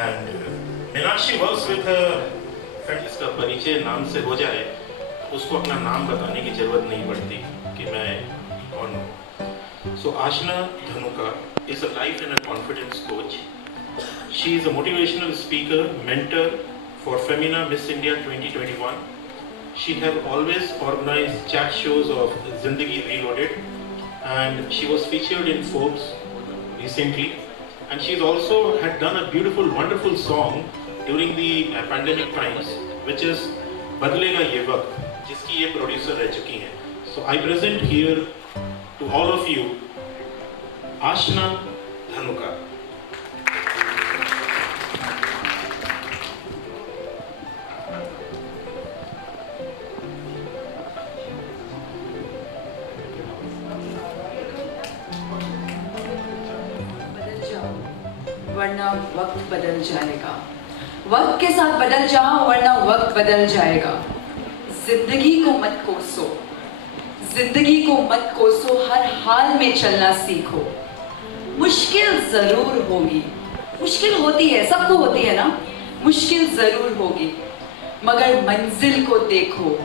and Meenakshi works with her friend. इसका परिचय नाम से हो जाए उसको अपना नाम बताने की जरूरत नहीं पड़ती कि मैं कौन हूँ. So Ashna Dhanuka is a life and a confidence coach. She is a motivational speaker, mentor for Femina Miss India 2021. She has always organized chat shows of Zindagi Reloaded, and she was featured in Forbes recently. And she's also had done a beautiful, wonderful song during the pandemic times, which is Badlega Ye Waqt, जिसकी ये producer रह चुकी हैं. So I present here to all of you, Ashna Dhanuka. वरना वक्त बदल जाएगा. वक्त के साथ बदल जाओ वरना वक्त बदल जाएगा. जिंदगी को मत कोसो, जिंदगी को मत कोसो, हर हाल में चलना सीखो. मुश्किल जरूर होगी, मुश्किल होती है, सबको होती है ना, मुश्किल जरूर होगी, मगर मंजिल को देखो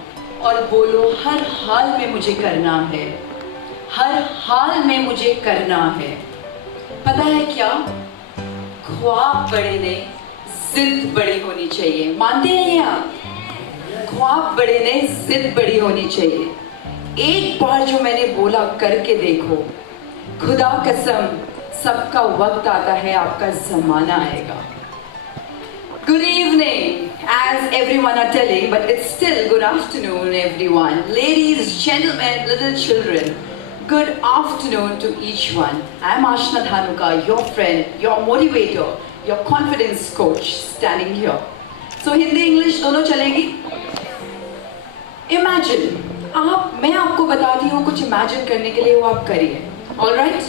और बोलो हर हाल में मुझे करना है, हर हाल में मुझे करना है. पता है क्या, ख्वाब बड़े ने जिद बड़ी होनी चाहिए. मानते हैं ये आप? ख्वाब बड़े ने जिद बड़ी होनी चाहिए. एक बार जो मैंने बोला करके देखो. खुदा कसम सबका वक्त आता है, आपका जमाना आएगा. Good evening, as everyone are telling, but it's still good afternoon, everyone. Ladies, gentlemen, little children. Good afternoon to each one. I am Ashna Dhanuka, your friend, your motivator, your confidence coach, standing here. So Hindi, English दोनों चलेगी? Imagine, मैं आपको बताती हूँ कुछ imagine करने के लिए, वो आप करिए. All right?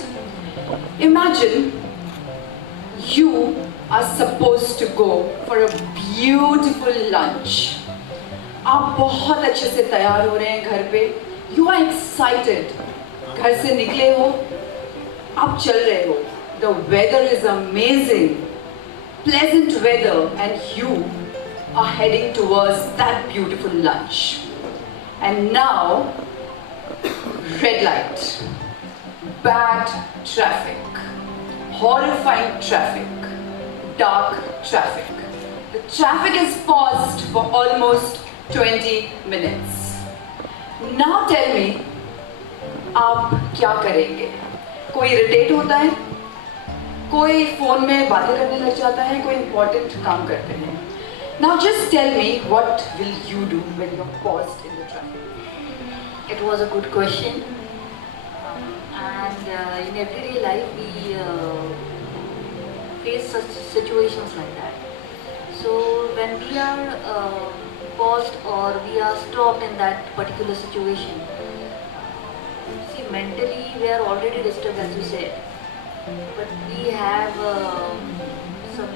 Imagine you are supposed to go for a beautiful lunch. आप बहुत अच्छे से तैयार हो रहे हैं घर पे. You are excited. घर से निकले हो, आप चल रहे हो. The weather is amazing, pleasant weather, and you are heading towards that beautiful lunch. And now, red light, bad traffic, horrifying traffic, dark traffic. The traffic is paused for almost 20 minutes. Now tell me, आप क्या करेंगे? कोई irritate होता है, कोई phone में बातें करने लग जाता है, कोई इंपॉर्टेंट काम करते हैं. Now just tell me, what will you do when you're paused in the traffic? It was a good question, and in everyday life we face such situations like that. So when we are paused or we are stopped in that particular situation, see, mentally we are already disturbed, as you said, but we have some,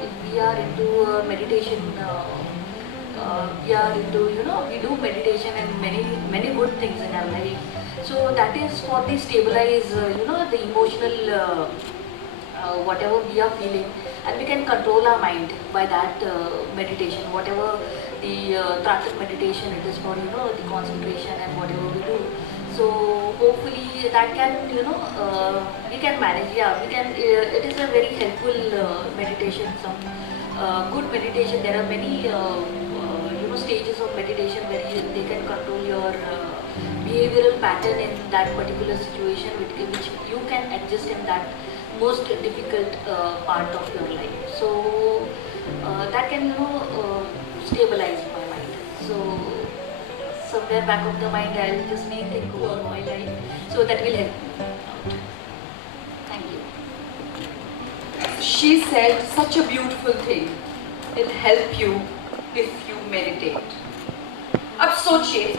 if we are into meditation, we are into, we do meditation and many good things in our life. So that is for the stabilize, the emotional whatever we are feeling, and we can control our mind by that meditation. Whatever the Tratak meditation, it is for the concentration and whatever we do. So hopefully that can, we can manage. Yeah, we can. It is a very helpful meditation. Some good meditation. There are many stages of meditation where they can control your behavioral pattern in that particular situation, which you can adjust in that most difficult part of your life. So that can stabilize my mind. So somewhere back of the mind, I'll just think over my life. So that will help me out. Thank you. She said such a beautiful thing. It'll help you if you meditate. अब सोचिए,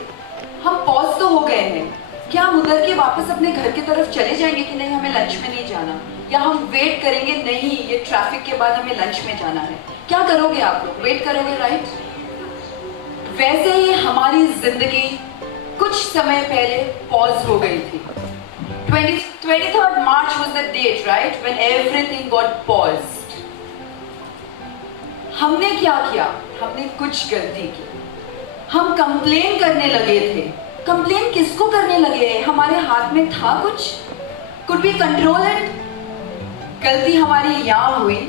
हम pause तो हो गए हैं, क्या हम उधर के वापस अपने घर की तरफ चले जाएंगे कि नहीं, हमें लंच में नहीं जाना, या हम वेट करेंगे, नहीं ये ट्रैफिक के बाद हमें लंच में जाना है. क्या करोगे आप लोग? वेट करोगे, राइट? वैसे ही हमारी जिंदगी कुछ समय पहले पॉज हो गई थी. 23rd March was the date, right, when everything got paused. हमने क्या किया? हमने कुछ गलती की, हम कंप्लेन करने लगे थे। कंप्लेन किसको करने लगे? हमारे हाथ में था कुछ? Could we control it? गलती हमारी यहाँ हुई,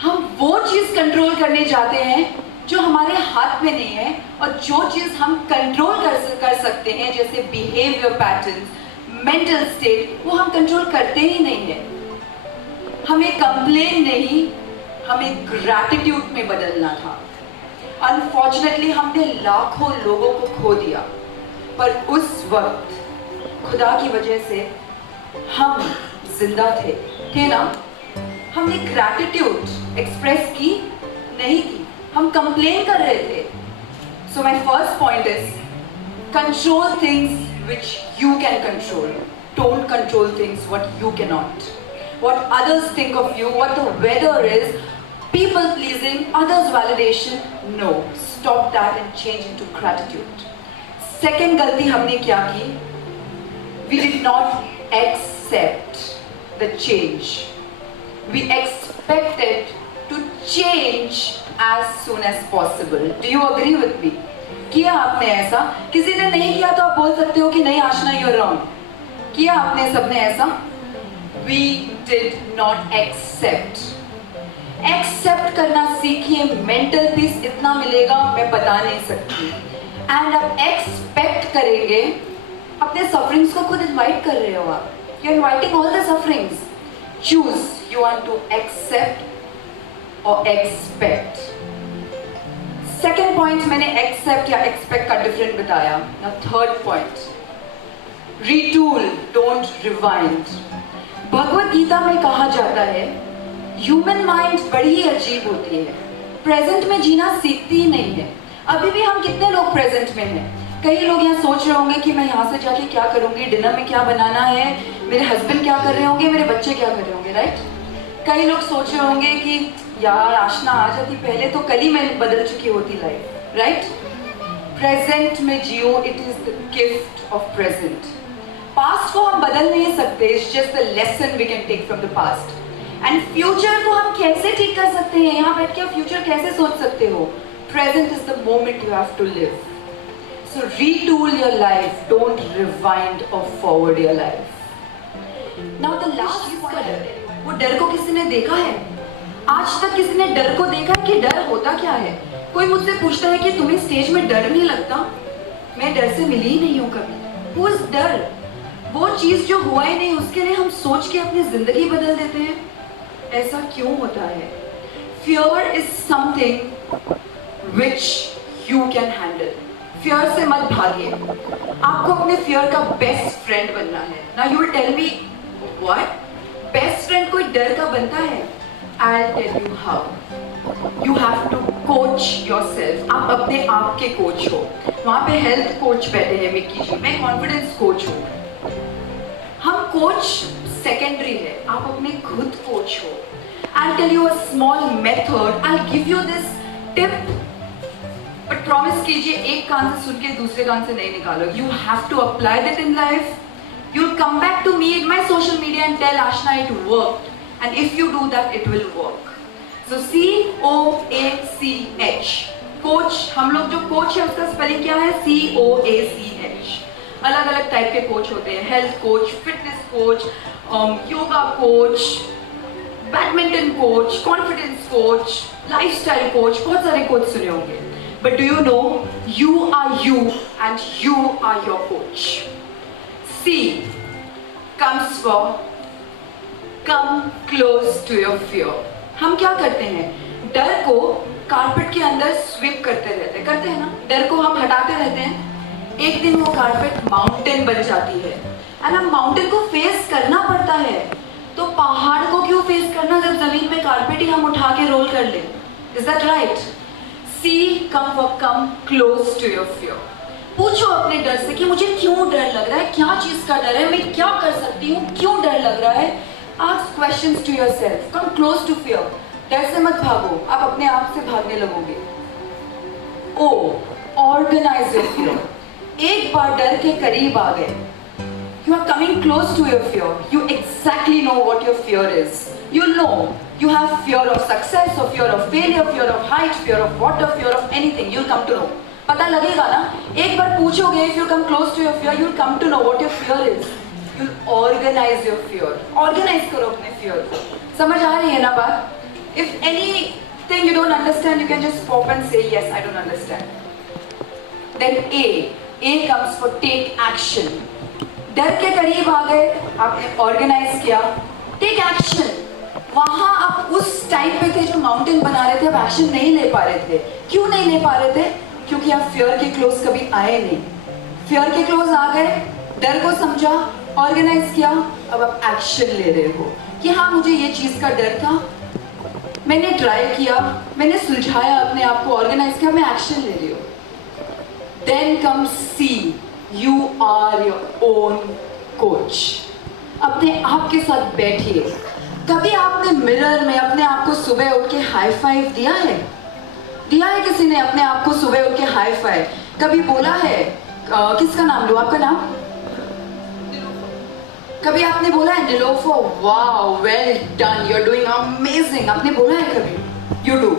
हम वो चीज कंट्रोल करने जाते हैं जो हमारे हाथ में नहीं है, और जो चीज हम कंट्रोल कर सकते हैं, जैसे बिहेवियर पैटर्न्स, मेंटल स्टेट, वो हम कंट्रोल करते ही नहीं है। हमें कंप्लेन नहीं, हमें ग्रैटिट्यूड में बदलना था। अनफॉर्चुनेटली हमने लाखों लोगों को खो दिया, पर उस वक्त खुदा की वजह से हम जिंदा थे ना? हमने ग्रैटिट्यूड एक्सप्रेस की नहीं थी, हम कंप्लेन कर रहे थे। So my first point is control things which you can control, don't control things what you can not, what others think of you, what the weather is, people pleasing, others validation. No, stop that and change into gratitude. Second गलती हमने क्या की? We did not accept the change. We expected to change as soon as possible. Do you agree with me? किया आपने ऐसा? किसी ने नहीं किया तो आप बोल सकते हो कि नहीं आशना, you're wrong. किया आपने सबने ऐसा? We did not accept. Accept करना सीखिए, mental peace इतना मिलेगा मैं बता नहीं सकती। And आप expect करेंगे, अपने sufferings को खुद invite कर रहे हो आप। You're inviting all the sufferings. Choose, you want to accept or expect. Second point मैंने accept या expect का different बताया। Now third point, retool, don't rewind. Bhagavad Gita में कहा जाता है ह्यूमन माइंड बड़ी ही अजीब होती है, प्रेजेंट में जीना सीखती ही नहीं है। अभी भी हम कितने लोग प्रेजेंट में हैं? कई लोग यहाँ सोच रहे होंगे कि मैं यहाँ से जाके क्या करूँगी, डिनर में क्या बनाना है, मेरे हस्बैंड क्या कर रहे होंगे, मेरे बच्चे क्या कर रहे होंगे, राइट? कई लोग सोच रहे होंगे कि यार आशना आ जाती पहले तो कल ही मैं बदल चुकी होती लाइफ, राइट? प्रेजेंट में जियो, it is the gift of present. Past को हम बदल नहीं सकते, it's just the lesson we can take from the past. And future को हम कैसे ठीक कर सकते हैं? यहाँ बैठ के फ्यूचर कैसे सोच सकते हो? Present is the moment you have to live. So retool your life, don't rewind और forward your life. Now the last point, वो डर को किसी ने देखा है? आज तक किसी ने डर को देखा है कि डर होता क्या है? कोई मुझसे पूछता है कि तुम्हें स्टेज में डर नहीं लगता? मैं डर से मिली ही नहीं हूँ कभी। वो डर, वो चीज जो हुआ ही नहीं उसके लिए हम सोच के अपनी जिंदगी बदल देते हैं। ऐसा क्यों होता है? Fear is something which you can handle. Fear से मत भागिए, आपको अपने फियर का बेस्ट फ्रेंड बनना है। Now you will tell me what? Best friend कोई डर का बनता है? I will tell you how. You have to coach yourself. आप अपने आप के कोच हो। वहां पे हेल्थ कोच बैठे हैं मिक्की जी, मैं कॉन्फिडेंस कोच हूँ। हम कोच सेकेंडरी है, आप अपने खुद कोच हो। I'll tell you a small method. I'll give you this tip, but promise कीजिए एक कान से सुन के दूसरे कान से नहीं निकालो। You have to apply that in life. You'll come back to me in my social media and tell Ashna it worked. And if you do that, it will work. So COACH, coach. हम लोग जो coach है उसका spelling क्या है? COACH। अलग अलग type के कोच होते हैं, health coach, fitness coach, yoga coach, badminton coach, confidence coach, lifestyle coach, बहुत सारे कोच सुने होंगे। But do you know you are you and you are your coach. C comes for come close to your fear. हम क्या करते हैं? डर को कारपेट के अंदर स्वीप करते रहते हैं ना, डर को हम हटाते रहते हैं। एक दिन वो कारपेट माउंटेन बन जाती है एंड हम माउंटेन को फेस करना पड़ता है। तो पहाड़ को क्यों फेस करना जब जमीन में कारपेट ही हम उठा के रोल कर ले? Is that right? C come close to your fear. पूछो अपने डर से कि मुझे क्यों डर लग रहा है, क्या चीज का डर है, मैं क्या कर सकती हूँ, क्यों डर लग रहा है। Ask questions to yourself, come close to fear. डर से मत भागो, आप अपने आप से भागने लगोगे। ओ, ऑर्गेनाइज योर फियर। एक बार डर के करीब आ गए, you are coming close to your fear. You exactly know what your fear is. You know You have fear of success, or fear of failure, fear of height, fear of water, fear of anything. You'll come to know. पता लगेगा ना, एक बार पूछोगे, if you come close to your fear, you'll come to know what your fear is. You'll organize your fear. Organize करो अपने fear को. समझ आ रही है ना बात? If anything you don't understand, you can just pop and say yes, I don't understand. Then A comes for take action. डर के करीब आ गए, आपने organize किया, take action. वहां आप उस टाइप पे थे जो माउंटेन बना रहे थे, आप एक्शन नहीं ले पा रहे थे. क्यों नहीं ले पा रहे थे? क्योंकि आप फियर के क्लोज कभी आए नहीं. फियर के क्लोज आ गए, डर को समझा, ऑर्गेनाइज किया, अब आप एक्शन ले रहे हो कि हाँ मुझे ये चीज का डर था, मैंने ट्राई किया, मैंने सुलझाया, अपने आप को ऑर्गेनाइज किया, मैं एक्शन ले रही हूँ. Then comes C, you are your own coach. अपने आप के साथ बैठिए. कभी आपने मिरर में अपने आप को सुबह उठ के हाई फाइव दिया है? दिया है किसी ने अपने आप को सुबह उठ के हाई फाइव? कभी बोला है किसका नाम लो, आपका नाम? कभी आपने बोला है Nilofar, wow well done, you are doing amazing? आपने बोला है कभी? You do.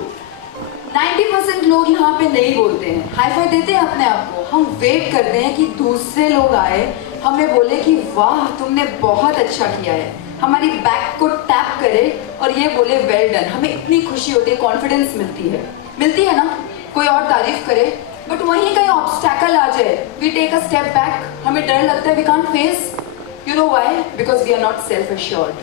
90% लोग यहाँ पे नहीं बोलते हैं, हाई फाइव देते हैं अपने आप को. हम वेट करते हैं कि दूसरे लोग आए, हमें बोले कि वाह तुमने बहुत अच्छा किया है, हमारी बैक को टैप करे और ये बोले वेल डन. हमें इतनी खुशी होती है, कॉन्फिडेंस मिलती है ना, कोई और तारीफ करे. बट वहीं कहीं ऑब्स्टैकल आ जाए, we take a step back, हमें डर लगता है, we can't face. You know why? Because we are not self assured,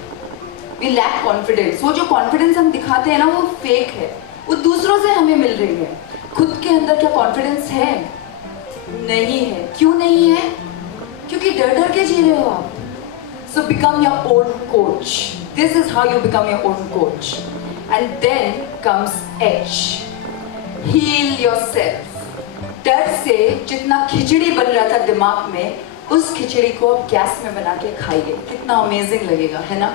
we lack confidence. वो जो कॉन्फिडेंस हम दिखाते हैं ना, वो फेक है, वो दूसरों से हमें मिल रही है. खुद के अंदर क्या कॉन्फिडेंस है? नहीं है. क्यों नहीं है? क्योंकि डर डर के जी रहे हो आप. So become your own coach. This is how you become your own coach. And then comes H. Heal yourself. डर से जितना खिचड़ी बन रहा था दिमाग में, उस खिचड़ी को आप गैस में बना के खाइए. कितना अमेजिंग लगेगा, है ना?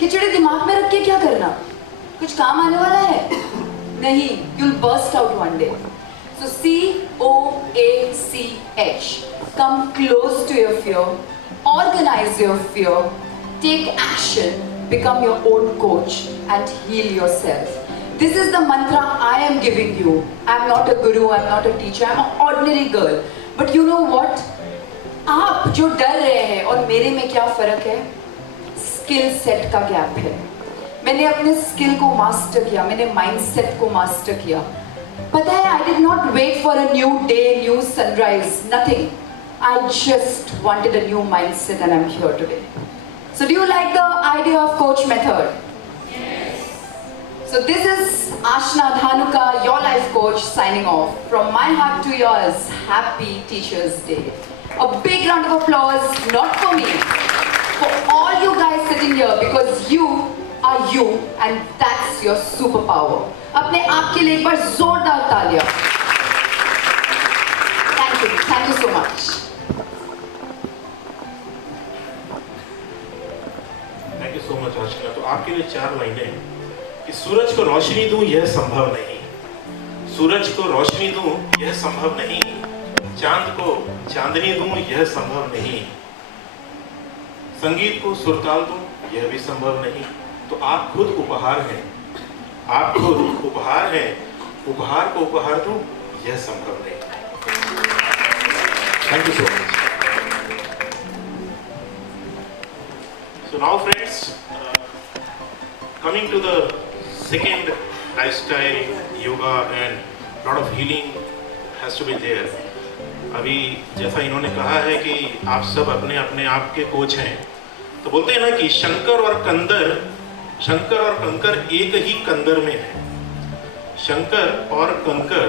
खिचड़ी दिमाग में रख के क्या करना? कुछ काम आने वाला है? नहीं. You'll burst out one day. So COACH. Come close to your fear. Organize your fear, take action, become your own coach and heal yourself. This is the mantra I am giving you. I'm not a guru, I'm not a teacher, I'm an ordinary girl. But you know what? आप जो डर रहे हैं और मेरे में क्या फर्क है? स्किल सेट का गैप है. मैंने अपने स्किल को मास्टर किया, मैंने माइंडसेट को मास्टर किया. पता है, I did not wait for a new day, new sunrise, nothing. I just wanted a new mindset and I'm here today. So do you like the idea of coach method? Yes. So this is Ashna Dhanuka, your life coach, signing off. From my heart to yours, happy Teachers Day. A big round of applause, not for me, for all you guys sitting here, because you are you and that's your superpower. अपने आप के लिए एक बार जोरदार तालियां. Thank you so much. Thank you so much Ashina. तो आपके लिए 4 लाइनें कि सूरज को रोशनी दूं यह संभव नहीं, सूरज को रोशनी दूं यह संभव नहीं, चांद को चांदनी दूं यह संभव नहीं, संगीत को सुरताल दूं यह भी संभव नहीं. तो आप खुद उपहार हैं, आप खुद उपहार हैं, उपहार को उपहार दूं यह संभव नहीं. Thank you so much. So now friends, coming to the second lifestyle, yoga and lot of healing has to be there. अभी जैसा इन्होंने कहा है कि आप सब अपने अपने आप के कोच हैं, तो बोलते हैं ना कि शंकर और कंकर एक ही कंदर में है. शंकर और कंकर